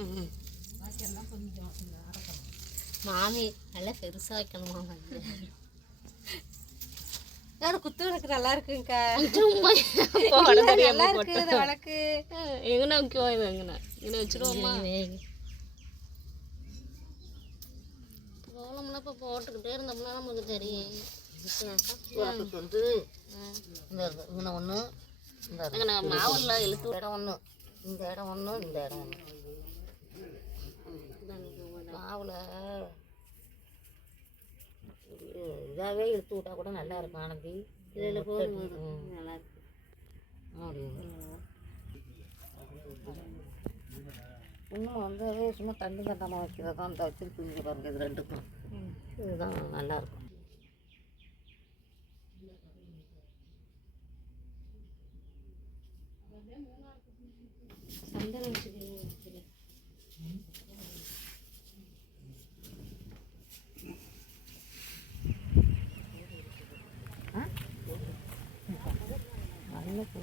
ம் பாக்கியெல்லாம் கொஞ்சம் இந்த அரைக்கணும் மாமி நல்லா பெருசாக வைக்கணுமா வந்து. யாரும் குத்து விளக்கு நல்லா இருக்குங்கக்கா தெரியாம நல்லா இருக்கு இந்த விளக்கு. எங்கண்ணா வைக்கோ எங்கண்ணா இங்கே வச்சிருவோமா? வேகு. கோலம்லாம் இப்போ போட்டுக்கிட்டே இருந்தோம்னா நமக்கு தெரியும். வந்து இந்த ஒன்று இந்த மாவெல்லாம் இழுத்து இடம் ஒன்று இந்த இடம் ஒன்று இந்த இடம் ஒன்று மாவில் இதாகவே இழுத்து விட்டா கூட நல்லா இருக்கும் ஆனந்தி. இதில் போதும். நல்லா இருக்கு. இன்னும் வந்து சும்மா தண்ணி கண்டாமல் வைக்கிறது தான் இந்த வச்சிருக்கு பாருங்க இது ரெண்டுக்கும். இதுதான் நல்லா இருக்கும் சந்தனம் வச்சுக்கிறேன் நல்ல பூ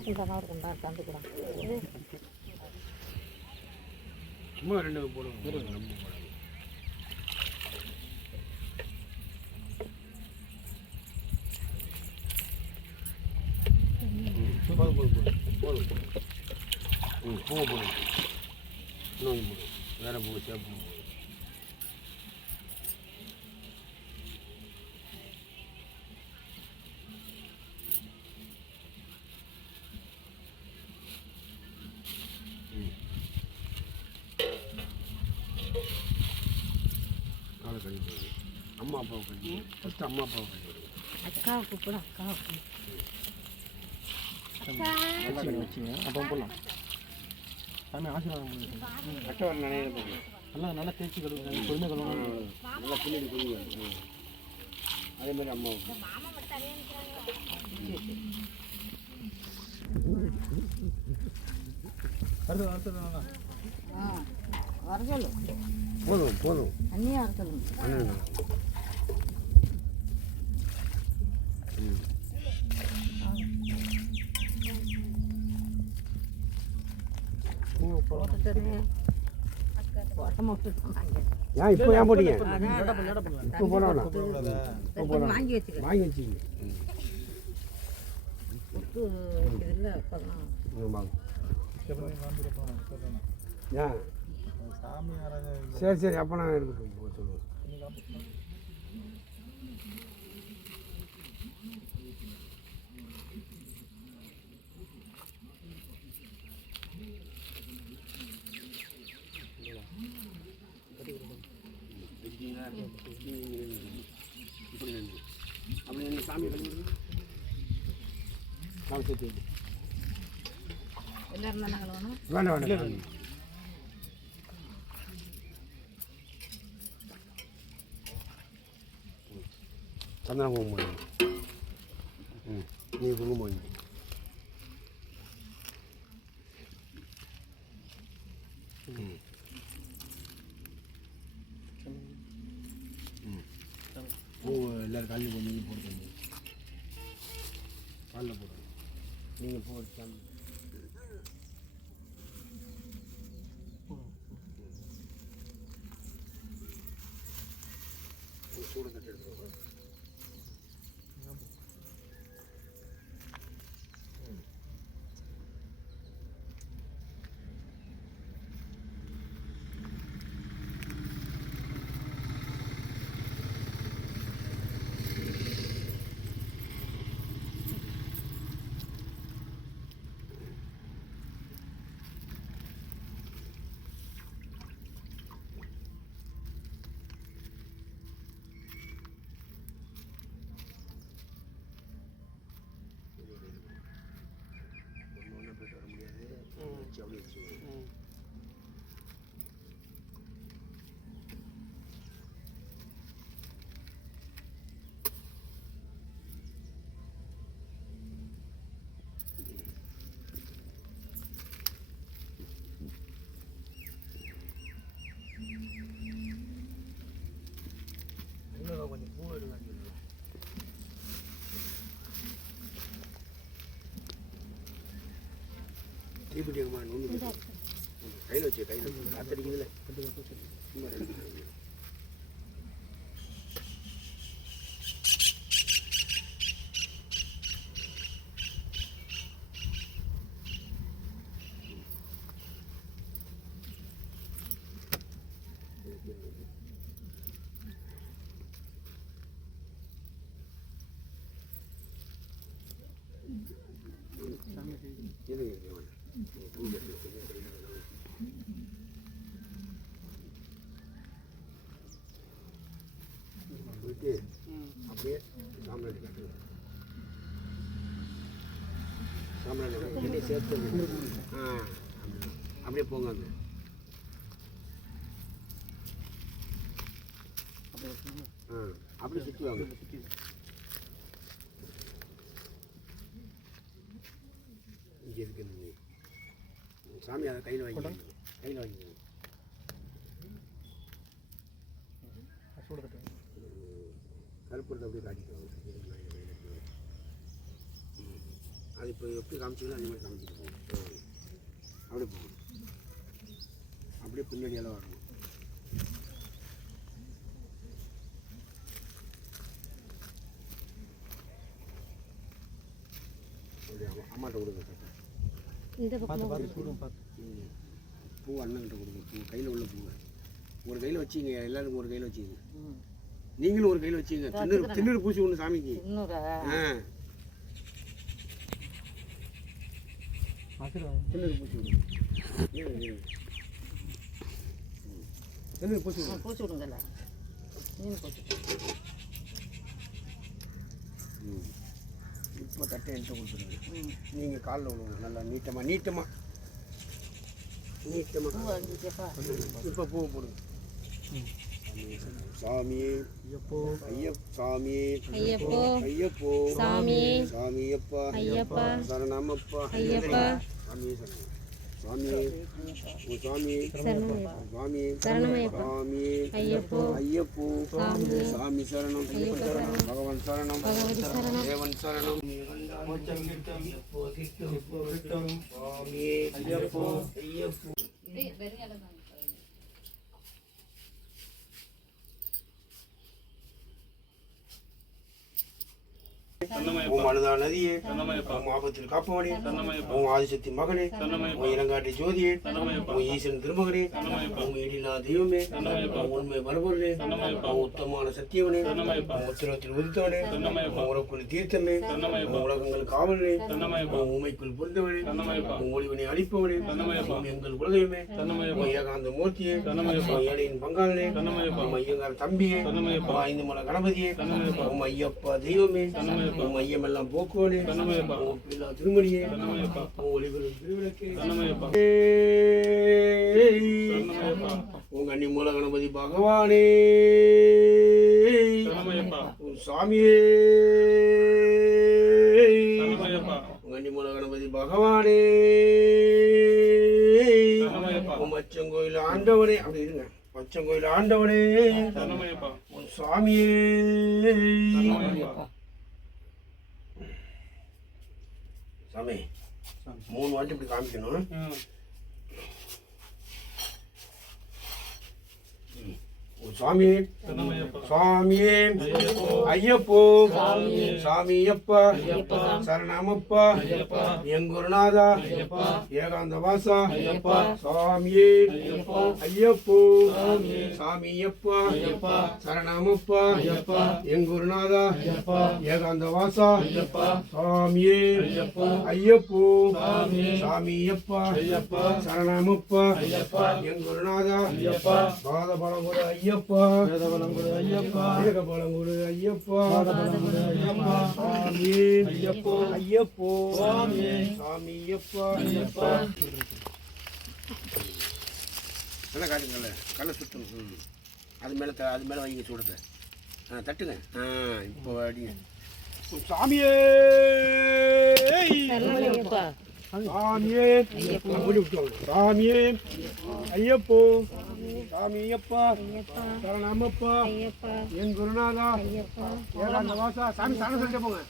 எல்லாம் குண்டாக இருக்குண்டா தந்துக்கூடாது சும்மா ரெண்டு போடுவோம் போதும் போதும் போதும். போதும் ம் பூவை போடுங்க. இன்னொன்று போடுங்க. வேறு பூ சேப்பு போடுங்க அம்மா அப்பாவை கழுவி ஃபஸ்ட்டு அம்மா அப்பாவை விடுங்க அக்காவை கூப்பிடு அக்காவை கழுவி வச்சுங்க அப்போ போடலாம் சாமி ஆசீர்வாதம் பண்ணுங்க அட்டை வர நினைவு போடுங்க நல்லா நல்லா தேய்ச்சி கழுவுங்க. பொறுமை கழுவணும் நல்லா பின்னாடி கழுவுங்க அதே மாதிரி அம்மாவுக்கு ஆ. வர சொல்லு. போதும் போதும். அண்ணியாக வர சொல்லுங்க அண்ணன் ஏன் இப்போ ஏன் போட்டீங்க? இப்போ வாங்கி வச்சுக்க வாங்கி ஏன்? சரி சரி அப்போ நான் எடுத்துட்டு போக சொல்லுவேன் அப்படி நின்று சாமி வேண்டாம் வேண்டாம். சந்தன குங்குமம் போடுங்க. ம் நீ குங்குமம் வைங்க ம் ம் பூ எல்லோரும் காலையில் போய் நீங்கள் போடுங்க காலில் போடுங்க நீங்கள் போட்டு வச்சு அப்படியே வச்சுக்கோங்க இன்னும் கொஞ்சம் நொண்டு கையில் வச்சு கையில் காத்தடிக்குதுல சும்மா ரெண்டு போயிட்டு அப்படியே சாம்ராஜ் கட்டுங்க சாம்ராஜ் கட்டி சேர்த்து ஆ. அப்படியே போங்க அந்த ஆ அப்படியே சுற்றி வாங்க. இங்கே இருக்கு சாமி அதை கையில் வாங்கி கையில் வாங்கி கருப்புறதை அப்படியே காட்டிக்கலாம். அது இப்போ எப்படி காமிச்சிங்களோ அந்த மாதிரி காமிச்சிட்டு. அப்படியே போகும் அப்படியே பின்னாடியெல்லாம் வரணும். அப்படியே அம்மா- அம்மாட்ட கொடுங்க இந்த பக்கம். பூ அண்ணன்கிட்ட கொடுங்க பூ. கையில் உள்ள பூவை ஒரு கையில் வச்சிங்க எல்லாருக்கும் ஒரு கையில் வச்சிங்க நீங்களும் ஒரு கையில் வச்சிங்க திண்ணூறு திண்ணூறு பூசி ஒன்று சாமிக்கு. ஆ. திண்ணூறு பூசி விடுங்க. ம். திண்ணூறு பூசி விடுங்க பூச்சி விடுங்கல்ல மீன் பூச்சி ம். இப்போ தட்டை என்கிட்ட கொடுத்துருங்க. நீங்கள் காலில் விழுவுங்க நல்லா நீட்டமாக நீட்டமாக நீட்டமாக இப்போ பூ போடுங்க. சாமியே. ஐயப்போ. ஐயப் சாமியே. ஐயப்போ. ஐயப்போ. சாமியே. சாமியப்பா. ஐயப்பா. சரணமப்பா. ஐயப்பா. சாமியே சரணம் சாமியே. ஓ சாமியே. சாமியே சாமியே. ஐயப்போ. ஐயப்போ. சாமியே. சாமி சரணம். பகவான் சரணம். சரணம். தேவன் சரணம். சாமியே. ஐயப்போ. ஐயப்போ. ஓம் அழுதா நதியே ஓம் ஆபத்தில் காப்பவனே ஓம் ஆதிசக்தி மகனே ஓம் இளங்காட்டி ஜோதியே ஓம் ஈசன் திருமகனே ஓம் இடிலா தெய்வமே ஓம் உண்மை மரபொருளே ஓம் உத்தமான சத்தியவனே ஓம் உத்திரத்தில் உதித்தவனே ஓம் உறக்குள் தீர்த்தமே ஓம் உலகங்கள் காவலனே ஓம் உமைக்குள் புரிந்தவனே ஓம் ஒளிவனை அளிப்பவனே ஓம் எங்கள் குலதெய்வமே ஓம் ஏகாந்த மூர்த்தியே ஓம் ஏழையின் பங்காளனே ஓம் ஐயங்கார் தம்பியே ஓம் ஐந்து மல கணபதியே ஓம் ஐயப்பா தெய்வமே ஓம் ஐயமெல்லாம் போக்குவனே. பிள்ளா திருமணியே. ஓம் ஒளிபெரும் திருவிளக்கே உங்க அண்ணி மூல கணபதி பகவானே. உன் சாமியே. உங்க அண்ணி மூல கணபதி பகவானே. உன் மச்சங்கோயில் ஆண்டவனே. அப்படி இருங்க. மச்சங்கோயில் ஆண்டவனே. உன் சாமியே சாமி மூணு வாட்டி இப்படி காமிக்கணும். உன் சுவாமியே. ஐயப்போ. சாமியப்பா. சரணமப்பா. எங்குருநாதா ஏகாந்த வாசா. சுவாமியே. ஐயப்போ. சாமியப்பா. சரணமப்பா. எங்குருநாதா ஏகாந்த வாசா. சுவாமியே. ஐயப்போ. சாமியப்பா. சரணமப்பா. எங்குருநாதா பாத பலங்குரு ஐயப்பா. ஐயப்பா. ஏக பலங்குரு ஐயப்பா. ஐயப்பா. சாமியே ஐயப்போ. ஐயப்போ. சாமியே சாமியப்பா ஐயப்பா. நல்லா காட்டுங்கல்ல கல்லை சுத்தணும். ம். அது மேலே த அது மேலே வைங்க சூடத்தை ஆ தட்டுங்க. ஆ இப்போ அடிங்க. சாமியே! சாமியே சாமியே ஐயப்போ. சரணமப்பா ஐயப்பா. என் குருநாதா ஏகாந்த வாசா? சாமி சரணம் சொல்லிட்டு போங்க.